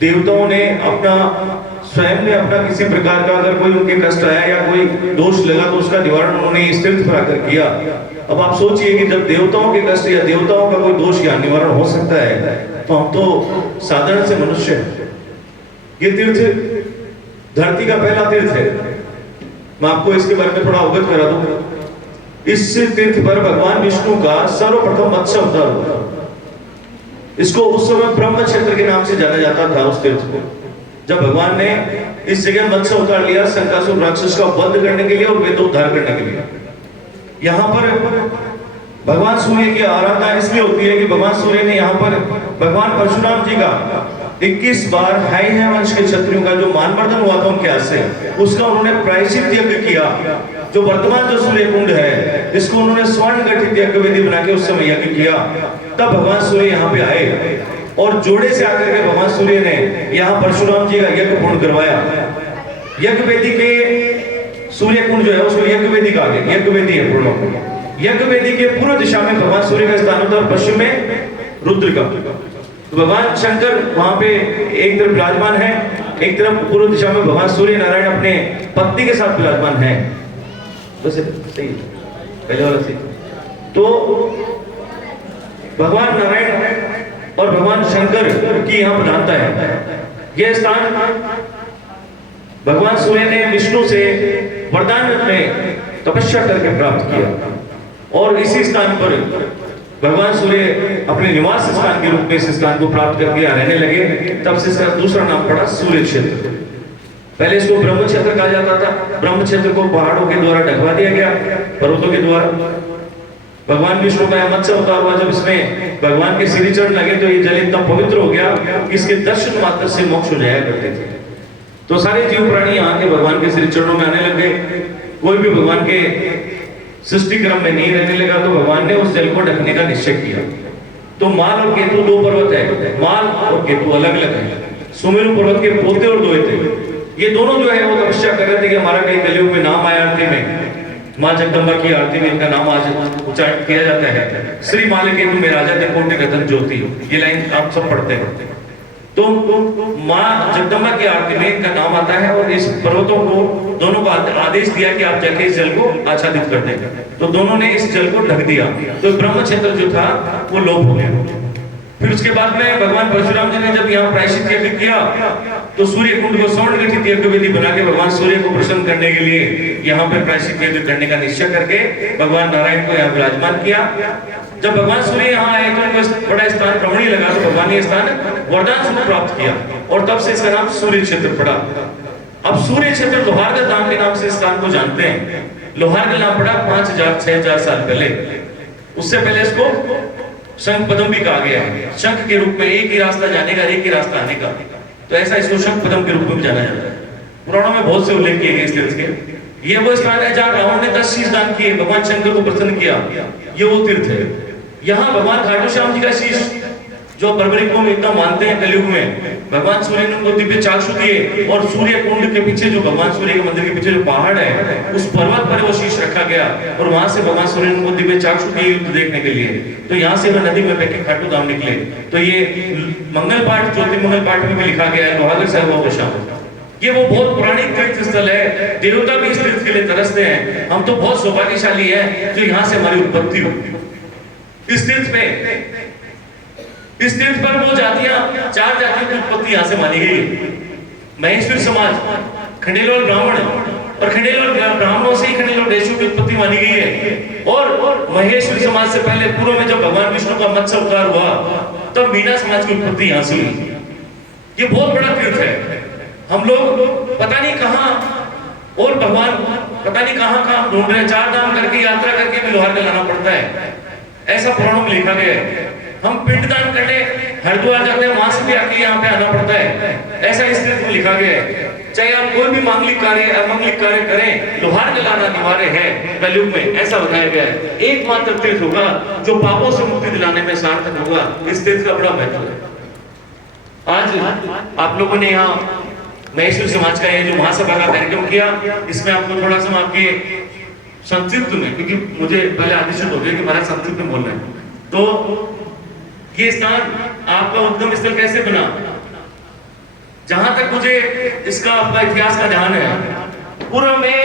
देवताओं ने अपना स्वयं ने अपना किसी प्रकार का अगर कोई उनके कष्ट आया या कोई दोष लगा तो उसका निवारण उन्होंने इस तीर्थ पर आकर किया। अब आप सोचिए कि जब देवताओं के कष्ट या देवताओं का कोई दोष या निवारण हो सकता है तो हम तो साधारण से मनुष्य हैं। ये तीर्थ धरती का पहला तीर्थ है। मैं आपको इसके बारे में थोड़ा अवगत करा दूं। इस तीर्थ पर भगवान विष्णु का सर्वप्रथम मत्स्य अवतार हुआ। इसको उस समय ब्रह्म क्षेत्र के नाम से जाना जाता था उस तीर्थ को। जब भगवान ने इस जगह मत्स्य अवतार लिया शंकासुर राक्षस का वध करने के लिए और वेदोद्धार करने के लिए। यहाँ पर भगवान सूर्य की आराधना इसलिए होती है कि भगवान सूर्य ने यहाँ पर भगवान परशुराम जी का 21 बार हाई है वंश के क्षत्रियों का जो मानवर्धन हुआ था उनके हाथ से, उसका उन्होंने प्रायश्चित यज्ञ किया। जो वर्तमान जो सूर्य कुंड है इसको उन्होंने स्वर्ण गठित यज्ञ वेदी बना के उस समय यज्ञ किया। तब भगवान सूर्य यहाँ पे आए और जोड़े से आकर के भगवान सूर्य ने यहाँ परशुराम जी का यज्ञ पूर्ण करवाया। यज्ञ वेदी के सूर्य कुंड जो है उसको यज्ञ वेदी कहा गया। यज्ञ वेदी है पूर्ण। यज्ञ वेदी के पूर्व दिशा में भगवान सूर्य का स्थान होता है और पश्चिम में रुद्र का। तो भगवान शंकर वहां पे एक तरफ विराजमान है, एक तरफ पूर्व दिशा में भगवान सूर्य नारायण अपने पत्नी के साथ विराजमान है। तो सही पहले वाला सही। तो भगवान नारायण और भगवान शंकर की यहाँ प्रधानता है। यह स्थान भगवान सूर्य ने विष्णु से वरदान में तपस्या करके प्राप्त किया और इसी स्थान पर भगवान सूर्य अपने निवास स्थान के रूप में इस स्थान को प्राप्त करके रहने लगे। तब से इसका दूसरा नाम पड़ा सूर्य क्षेत्र। पहले इसको ब्रह्म क्षेत्र कहा जाता था। ब्रह्म क्षेत्र को पहाड़ों के द्वारा ढकवा दिया गया, पर्वतों के द्वारा। भगवान विष्णु का मत्स्य अवतार हुआ। जब इसमें भगवान के श्री चरण लगे तो ये जल इतना पवित्र हो गया कि इसके दर्शन मात्र से मोक्ष हो जाया करते थे। तो सारे जीव प्राणी यहाँ के भगवान के श्री चरणों में आने लगे। कोई भी भगवान के सृष्टि क्रम में नहीं रहने लगा तो भगवान ने उस जल को ढकने का निश्चय किया। तो माल और केतु दो पर्वत है। माल और केतु अलग अलग है। सुमेरु पर्वत के पोते और दोहते, ये दोनों जो है वो तपस्या कर रहे थे कि हमारा कहीं कलयुग में नाम आया आरती में। माँ जगदम्बा की आरती में इनका नाम आज उच्चारण किया जाता है। श्री माल केतु में राजा थे कोटि रतन ज्योति। ये लाइन आप सब पढ़ते हैं। तो माँ जगदम्बा की आरती में इनका नाम आता है और इस पर्वतों को दोनों को आदेश दिया कि आप जाके इस जल को आच्छादित कर दें। तो दोनों ने इस जल को ढक दिया। तो ब्रह्म क्षेत्र जो था वो लोप हो गया। फिर उसके बाद में भगवान परशुराम जी ने जब यहाँ प्रायश्चित यज्ञ किया तो सूर्य कुंड को स्वर्ण गठित यज्ञ वेदी बना के भगवान सूर्य को प्रसन्न करने के लिए यहाँ पर प्रायश्चित यज्ञ करने का निश्चय करके भगवान नारायण को यहाँ विराजमान किया। जब भगवान सूर्य यहाँ आए तो उनको बड़ा स्थान रमणीय लगा तो भगवान ने स्थान वरदान स्वरूप प्राप्त किया और तब से इसका नाम सूर्य क्षेत्र पड़ा। अब सूर्य क्षेत्र लोहारगढ़ धाम के नाम से इस स्थान को जानते हैं। लोहारगढ़ नाम पड़ा 5000-6000 साल पहले। उससे पहले इसको शंख पदम भी कहा गया है। शंख के रूप में एक ही रास्ता जाने का, एक ही रास्ता आने का। तो ऐसा इसको शंख पदम के रूप में जाना जाता है। पुराणों में बहुत से उल्लेख किए गए इस तीर्थ के। ये वो स्थान है जहाँ रावण ने 10 शीश दान किए, भगवान शंकर को प्रसन्न किया। ये वो तीर्थ है। यहाँ भगवान खाटू श्याम जी का शीश जो बर्बरी को इतना मानते हैं कलयुग में, भगवान सूर्य ने उनको दिव्य चाक्षु दिए और सूर्य कुंड के पीछे जो भगवान सूर्य के मंदिर के पीछे जो पहाड़ है उस पर्वत पर वो शीश रखा गया और वहां से भगवान सूर्य ने उनको दिव्य चाक्षु दिए युद्ध देखने के लिए। तो यहाँ से वो नदी में बह के खाटू धाम निकले। तो ये मंगल पाठ ज्योतिर्मंगल पाठ में भी लिखा गया है लोहागढ़ साहिब शाम। ये वो बहुत पुरानी तीर्थ स्थल है। देवता भी इस तीर्थ के लिए तरसते हैं। हम तो बहुत सौभाग्यशाली है जो यहाँ से हमारी उत्पत्ति हुई। इस तीर्थ पर वो जातियां, 4 जातियों की उत्पत्ति यहाँ से मानी गई। महेश्वर समाज, खंडेलवाल ब्राह्मण और खंडेलवाल ब्राह्मणों से ही खंडेलवाल देशों की उत्पत्ति मानी गई है। और महेश्वर समाज से पहले पूर्व में जब भगवान विष्णु का मत्स्य अवतार हुआ तब मीना समाज की उत्पत्ति यहाँ से हुई। ये बहुत बड़ा तीर्थ है। हम लोग पता नहीं कहाँ और भगवान पता नहीं कहाँ ढूंढ रहे हैं। 4 धाम करके यात्रा करके भी लोहारगढ़ लाना पड़ता है, ऐसा पुराणों में लिखा गया है। हम पिंडदान करने हरिद्वार जाते हैं, वहां से भी आके यहाँ पे आना पड़ता है, ऐसा इस तीर्थ में लिखा गया है। चाहे आप कोई भी मांगलिक कार्य अमंगलिक कार्य करें, लोहारगढ़ लाना अनिवार्य है कलयुग में, ऐसा बताया गया है। एकमात्र तीर्थ होगा जो पापों से मुक्ति दिलाने में सार्थक होगा। इस तीर्थ का बड़ा महत्व है। आज आप लोगों ने यहाँ महेश्वर समाज का ये जो महासभा का कार्यक्रम किया, इसमें आपको थोड़ा सा आपके संक्षिप्त में, क्योंकि मुझे पहले आदेशित हो गया कि हमारा संक्षिप्त में बोलना है, तो ये स्थान आपका उद्गम स्थल कैसे बना, जहां तक मुझे इसका इतिहास का ध्यान है, पूर्व में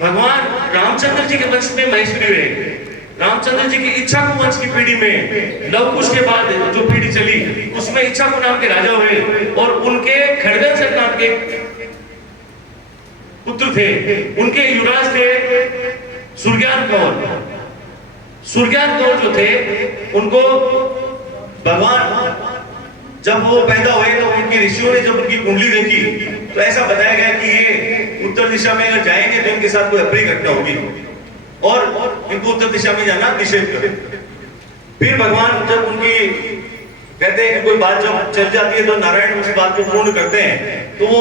भगवान रामचंद्र जी के वंश में महेश्वरी हुए। रामचंद्र जी की इच्छाकु वंश की पीढ़ी में लवकुश के बाद जो पीढ़ी चली उसमें इच्छाकु नाम के राजा हुए और उनके खड़गंसर नाम के पुत्र थे। उनके युवराज थे सुरग्यान कौर। सुरग्यान कौर जो थे उनको भगवान जब वो पैदा हुए तो उनके ऋषियों ने जब उनकी कुंडली देखी तो ऐसा बताया गया कि ये उत्तर दिशा में अगर जाएंगे तो इनके साथ कोई अप्रिय घटना होगी और इनको उत्तर दिशा में जाना निषेध करें। फिर भगवान जब उनकी कहते हैं कि कोई बात जब चल जाती है तो नारायण उस बात को पूर्ण करते हैं। तो वो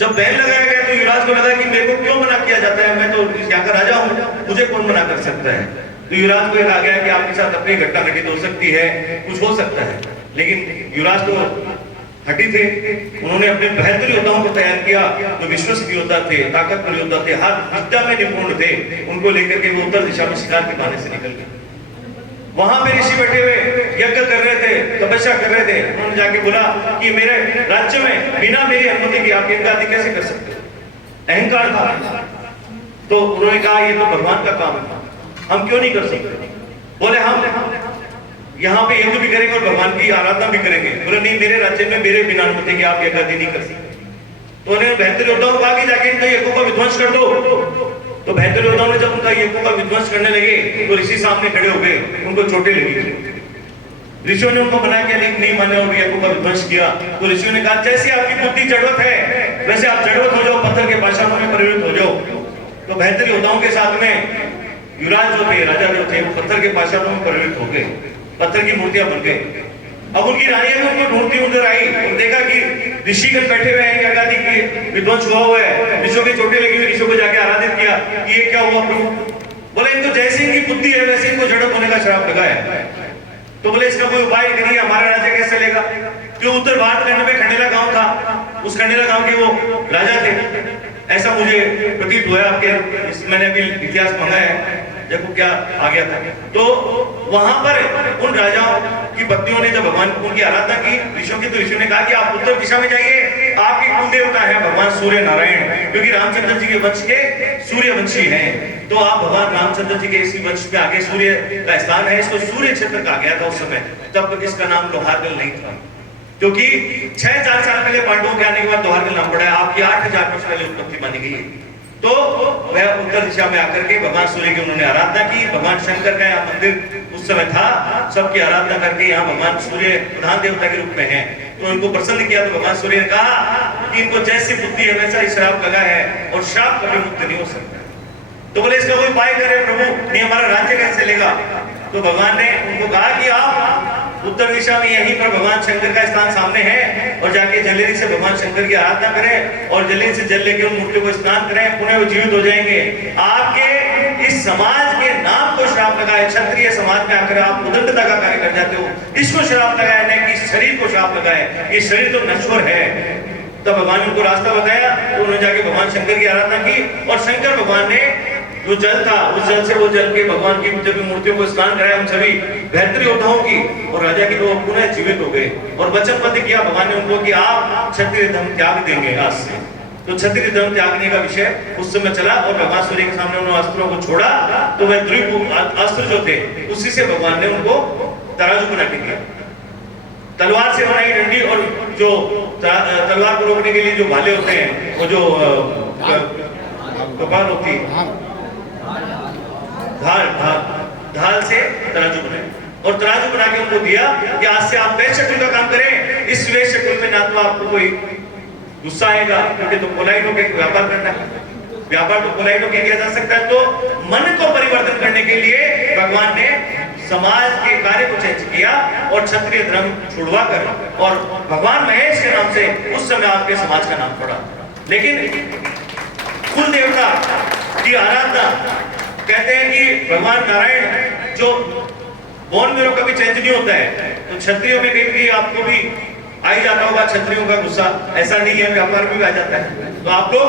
जब बैन लगाया गया तो युवराज को लगा कि मेरे को क्यों मना किया जाता है, मैं तो यहाँ का राजा हूँ, मुझे कौन मना कर सकता है। तो युवराज को कहा गया कि आपके साथ अपनी घटना घटित हो सकती है, कुछ हो सकता है। लेकिन युवराज तो हटी थे, उन्होंने अपने बेहतर योद्धाओं को तैयार किया जो विश्वस्त योद्धा थे, ताकतवर योद्धा थे, हर विद्या में निपुण थे। उनको लेकर के वो उत्तर दिशा में शिकार के बहाने से निकल गए। वहां पे ऋषि बैठे हुए यज्ञ कर रहे थे, तपस्या कर रहे थे। उन्होंने जाके बोला कि मेरे राज्य में बिना मेरी अनुमति के आप यज्ञ आदि कैसे कर सकते हो? अहंकार था। तो उन्होंने कहा ये तो भगवान का काम है, हम क्यों नहीं कर सकते? बोले हम यहाँ पे यज्ञ भी करेंगे और भगवान की आराधना भी करेंगे। बोले नहीं, मेरे राज्य में मेरे बिना अनुमति के आप यज्ञ आदि नहीं कर सकते। तो उन्होंने बेहतर योद्धाओं को कहा कि जाके इनका यज्ञों का विध्वंस कर दो। तो बेहतर योद्धाओं ने जब उनका यज्ञों का विध्वंस करने लगे तो ऋषि सामने खड़े हो गए, उनको चोटें लगी। ऋषियों ने उनको मना किया, नहीं माने और यज्ञों का विध्वंस किया। तो ऋषियों ने कहा जैसे आपकी बुद्धि जड़वत है वैसे आप जड़वत हो जाओ, पत्थर के पाषाणों में परिणत हो जाओ। तो बेहतर योद्धाओं के साथ में युवराज जो थे, राजा जो थे, वो पत्थर के पाषाणों में परिणत हो गए, पत्थर की मूर्तियां बन गई। अब उनकी रानी ने उनको ढूंढती उधर आई और देखा कि ऋषिगण बैठे हुए हैं, यज्ञ की विध्वंस हुआ है, ऋषियों की चोटें लगी हुई। ऋषियों को जाके आराधित किया कि ये क्या हुआ प्रभु? बोले इनको जैसे इनकी बुद्धि है वैसे इनको जड़ होने का श्राप लगा है। तो बोले इसका कोई उपाय करिए, हमारा राज्य कैसे चलेगा? क्यों उत्तर भारत खंड में खंडेला गांव था, उस खंडेला गांव के वो राजा थे, ऐसा मुझे प्रतीत हुआ। आपके मैंने अभी इतिहास मांगा है, देखो क्या आ गया था। तो वहां पर उन राजाओं की पत्नियों ने जब भगवान उनकी आराधना की ऋषियों की, तो ऋषियों ने कहा कि आप उत्तर दिशा में जाइए, आपके कुल देवता है भगवान सूर्य नारायण, क्योंकि रामचंद्र जी के वंश के सूर्यवंशी हैं। तो आप भगवान रामचंद्र जी के इसी वंश में आगे सूर्य का स्थान है, इसको सूर्य क्षेत्र कहा गया था उस समय। तब इसका नाम लोहारगल नहीं था, क्योंकि 6-4 साल पहले पांडवों के आने के बाद लोहारगल नाम पड़ा है। आपकी 8000 वर्ष पहले उत्पत्ति मानी गई है। तो वह उत्तर दिशा में आकर के भगवान सूर्य की उन्होंने आराधना की। भगवान शंकर का यहाँ मंदिर उस समय था, सबकी आराधना करके यहाँ भगवान सूर्य प्रधान देवता के रूप में है। तो इनको प्रसन्न किया तो भगवान सूर्य ने कहा कि इनको जैसी बुद्धि है वैसा ही श्राप लगा है और श्राप कभी मुक्त नहीं हो सकता। तो बोले इसका कोई उपाय करे प्रभु, नहीं हमारा राज्य कैसे चलेगा? तो भगवान ने उनको कहा कि आप उत्तर दिशा में यहीं पर भगवान शंकर का स्थान सामने है और जाके जलेरी से भगवान शंकर की आराधना करें और जलेरी से जल लेके उन मूर्तियों को स्नान करें, पुनः वो जीवित हो जाएंगे। आपके इस समाज के नाम को श्राप लगा है, क्षत्रिय समाज में आकर आप उदंडता का कार्य कर जाते हो, इसको श्राप लगा है, नहीं कि शरीर को श्राप लगा है, ये शरीर तो नश्वर है। तब भगवान ने उनको रास्ता बताया, तो उन्होंने जाके भगवान शंकर की आराधना की और शंकर भगवान ने जो जल था उस जल से वो जल के भगवान की जब मूर्तियों को स्नान कराया उन सभी बेहतर योद्धाओं की और राजा की, तो पुनः जीवित हो गए और वचनबद्ध किया भगवान ने उनको कि आप क्षत्रिय धर्म त्याग देंगे आज से। तो क्षत्रिय धर्म त्यागने का विषय उस समय चला और भगवान सूर्य के सामने उन्होंने अस्त्रों को छोड़ा तो वह द्वीप अस्त्र जो थे उसी से भगवान ने उनको तराजू बना के दिया। तलवार से बनाई डंडी और जो तलवार को रोकने के लिए जो भाले होते हैं, वो जो कपाल होती है, ढाल से तराजू बनाए और तराजू बना के उनको दिया कि आज से आप वैश्य कुल का काम करें। इस वैश्य कुल में ना तो आपको कोई गुस्सा आएगा, क्योंकि तो पोलाइट होकर व्यापार करना है, व्यापार तो पोलाइट होकर किया जा सकता है। तो मन को परिवर्तन करने के लिए भगवान ने समाज के कार्य को चेंज किया और क्षत्रिय धर्म छुड़वा कर और भगवान महेश के नाम से उस समय आपके समाज का नाम पड़ा। लेकिन कुल देवता की आराधना कहते हैं कि भगवान नारायण जो बोन मेरो कभी चेंज नहीं होता है, तो क्षत्रियों में कहीं आपको भी आ ही जाता होगा क्षत्रियों का गुस्सा, ऐसा नहीं है, व्यापार में भी आ जाता है। तो आप लोग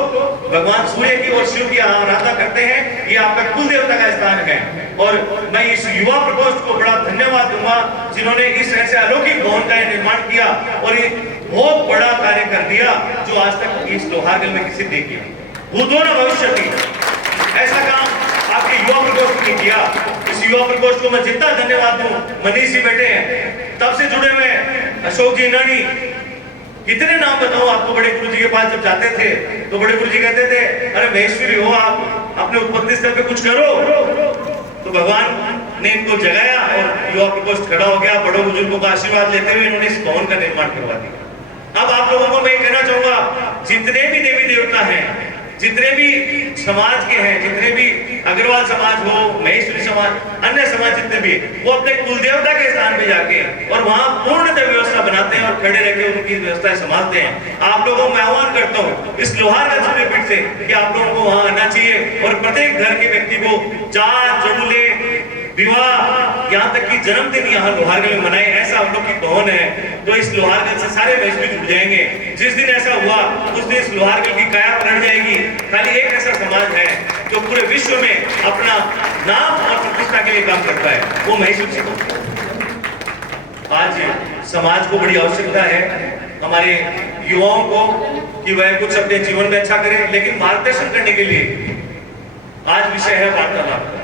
भगवान सूर्य की और शिव की आराधना करते हैं, ये आपका कुल देवता का स्थान है। और मैं इस युवा प्रकोष्ठ को बड़ा धन्यवाद दूंगा जिन्होंने इस तरह से अलौकिक भवन का निर्माण किया और बहुत बड़ा कार्य कर दिया जो आज तक इस लोहारगल में किसी ने किया। भूतो न भविष्यति, ऐसा काम आपके युवा प्रकोष्ठ ने किया। इस युवा प्रकोष्ठ को मैं जितना धन्यवाद दूं, मनीष जी बैठे हैं तब से जुड़े हुए हैं, अशोक जी नानी, कितने नाम बताऊं आपको। बड़े गुरु जी के पास जब जाते थे तो बड़े गुरु जी कहते थे, अरे महेश्वरी हो आप, अपने उत्पत्ति स्थल पे कुछ करो। तो भगवान ने इनको जगाया और युवा प्रकोष्ठ खड़ा हो गया। बड़ों बुजुर्गों का आशीर्वाद लेते हुए इन्होंने इस भवन का निर्माण करवा दिया। अब आप लोगों को मैं कहना चाहूंगा, जितने भी देवी देवता हैं, जितने भी समाज के हैं, जितने भी अग्रवाल समाज हो, महेश्वरी समाज, अन्य समाज जितने भी, वो अपने कुल देवता के स्थान पे जाके और वहां पूर्णतः व्यवस्था बनाते हैं और खड़े रहकर उनकी व्यवस्था संभालते हैं। आप लोगों को मैं आह्वान करता हूँ इस लोहारगल सूर्यपीठ से कि आप लोगों को वहां आना चाहिए और प्रत्येक घर के व्यक्ति को चार चुड़ूले, विवाह, यहाँ तक कि जन्मदिन यहाँ लोहारगल में मनाए, ऐसा हम लोग की भवन है। तो इस लोहारगल से सारे महेश्वरी जुड़ जाएंगे। जिस दिन ऐसा हुआ उस दिन इस लोहारगल की काया पलट जाएगी। खाली एक ऐसा समाज है जो पूरे विश्व में अपना नाम और प्रतिष्ठा के लिए काम करता है, वो महेश्वरी समाज। आज समाज को बड़ी आवश्यकता है हमारे युवाओं को कि वह कुछ अपने जीवन में अच्छा करें, लेकिन मार्गदर्शन करने के लिए आज विषय है वार्तालाप।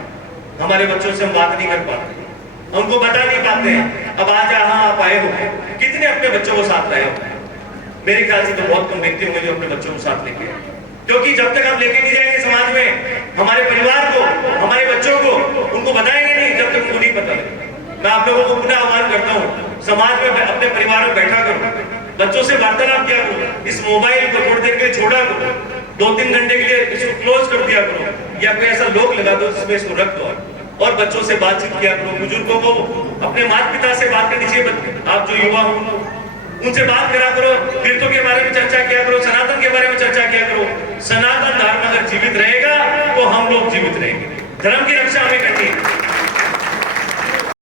हमारे बच्चों से हम बात नहीं कर पाते, उनको बता नहीं पाते हैं। अब आज यहाँ आप आए हो, कितने अपने बच्चों को साथ लाए हो? मेरे ख्याल से तो बहुत कम व्यक्ति होंगे जो अपने बच्चों को साथ लेके, क्योंकि जब तक हम लेके नहीं जाएंगे समाज में हमारे परिवार को, हमारे बच्चों को, उनको बताएंगे नहीं जब तक उनको नहीं पता लगेगा। मैं आप लोगों को पुनः आह्वान करता हूँ, समाज में अपने परिवार में बैठा करो, बच्चों से वार्तालाप किया करो, इस मोबाइल को थोड़ी देर के लिए छोड़ा करो, 2-3 घंटे के लिए इसको क्लोज कर दिया करो, या कोई ऐसा लोग लगा दो जिसमें इसको रख दो और बच्चों से बातचीत किया करो। बुजुर्गों को अपने माता पिता से बात करनी चाहिए। आप जो युवा हो उनसे बात करा करो, तीर्थों के बारे में चर्चा किया करो, सनातन के बारे में चर्चा किया करो। सनातन धर्म अगर जीवित रहेगा तो हम लोग जीवित रहेंगे। धर्म की रक्षा हमें करनी है।